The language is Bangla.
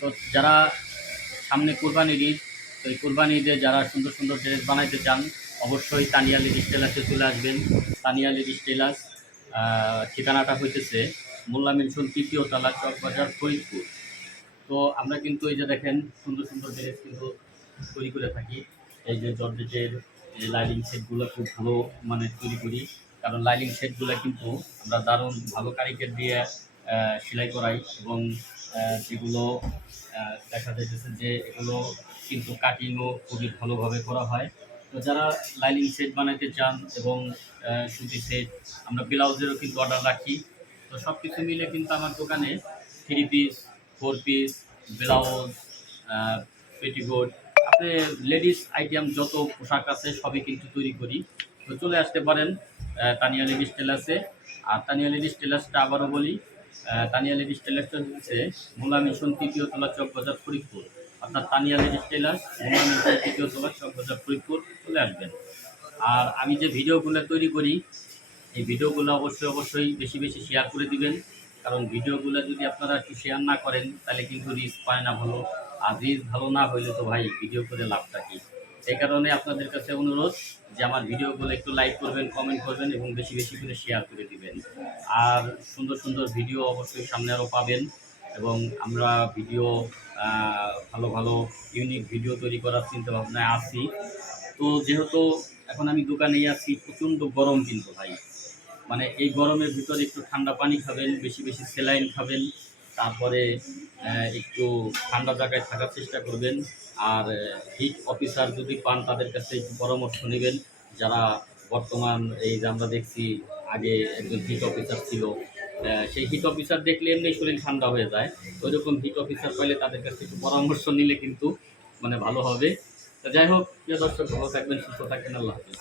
তো যারা সামনে কুরবানির ঈদ, তো এই কুরবানি ঈদে যারা সুন্দর সুন্দর ড্রেস বানাইতে চান অবশ্যই তানিয়া লেডিস টেলার্সে চলে আসবেন। তানিয়া লেডিস টেলার্স ঠিকানাটা হইতেছে মোল্লা মিলসন ৩য় তলা, চকবাজার, ফরিদপুর। তো আমরা কিন্তু এই যে দেখেন সুন্দর সুন্দর ড্রেস কিন্তু তৈরি করে থাকি। এই যে জর্জেটের এই লাইনিং সেটগুলো খুব ভালো মানে তৈরি করি, কারণ লাইনিং সেটগুলো কিন্তু আমরা দারুণ ভালো কারিগর দিয়ে সেলাই করাই, এবং যেগুলো দেখা যাইতেছে যে এগুলো কিন্তু কাটিংও খুবই ভালোভাবে করা হয়। তো যারা লাইনিং সেট বানাইতে চান এবং সুতি সেট, আমরা ব্লাউজেরও কিন্তু অর্ডার রাখি। তো সব কিছু মিলে কিন্তু আমার দোকানে 3 পিস, 4 পিস, ব্লাউজ, পেটিকোট, আপনি লেডিস আইটেম যত পোশাক আছে সবই কিন্তু তৈরি করি। তো চলে আসতে পারেন তানিয়া লেডিস টেলার্সে। আর তানিয়া লেডিস টেলার্সটা আবারও বলি, তানিয়া লেডিস টেলার্সটা হচ্ছে মোলা মিশন ৩য় তলা, চকবাজার, ফরিদপুর। অর্থাৎ তানিয়া লেডিস টেলার্স, মোলা মিশন ৩য় তলা, চকবাজার, ফরিদপুর চলে আসবেন। আর আমি যে ভিডিওগুলো তৈরি করি এই ভিডিওগুলো অবশ্যই অবশ্যই বেশি বেশি শেয়ার করে দিবেন, কারণ ভিডিওগুলো যদি আপনারা একটু শেয়ার না করেন তাহলে কিন্তু রিচ পায় না ভালো। আর রিচ ভালো না হইলে তো ভাই ভিডিও করে লাভটা কি। এই কারণে আপনাদের কাছে অনুরোধ যে আমার ভিডিওগুলো একটু লাইক করবেন, কমেন্ট করবেন এবং বেশি বেশি করে শেয়ার করে দিবেন। আর সুন্দর সুন্দর ভিডিও অবশ্যই সামনে আরও পাবেন, এবং আমরা ভিডিও ভালো ভালো ইউনিক ভিডিও তৈরি করার চিন্তা ভাবনায় আছি। তো যেহেতু এখন আমি দোকানেই আছি, প্রচণ্ড গরম কিন্তু ভাই, মানে এই গরমের ভিতরে একটু ঠান্ডা পানি খাবেন, বেশি বেশি স্যালাইন খাবেন, তারপরে একটু ঠান্ডা জায়গায় থাকার চেষ্টা করবেন। আর হিট অফিসার যদি পান তাদের কাছে একটু পরামর্শ নেবেন, যারা বর্তমান এই যে আমরা দেখছি আগে একজন হিট অফিসার ছিল, সেই হিট অফিসার দেখলে এমনি শরীর ঠান্ডা হয়ে যায়। ওই রকম হিট অফিসার পাইলে তাদের কাছে একটু পরামর্শ নিলে কিন্তু মানে ভালো হবে। তো যাই হোক, প্রিয় দর্শক, ভালো থাকবেন, সুস্থ থাকবেন, আল্লাহ হাফিজ।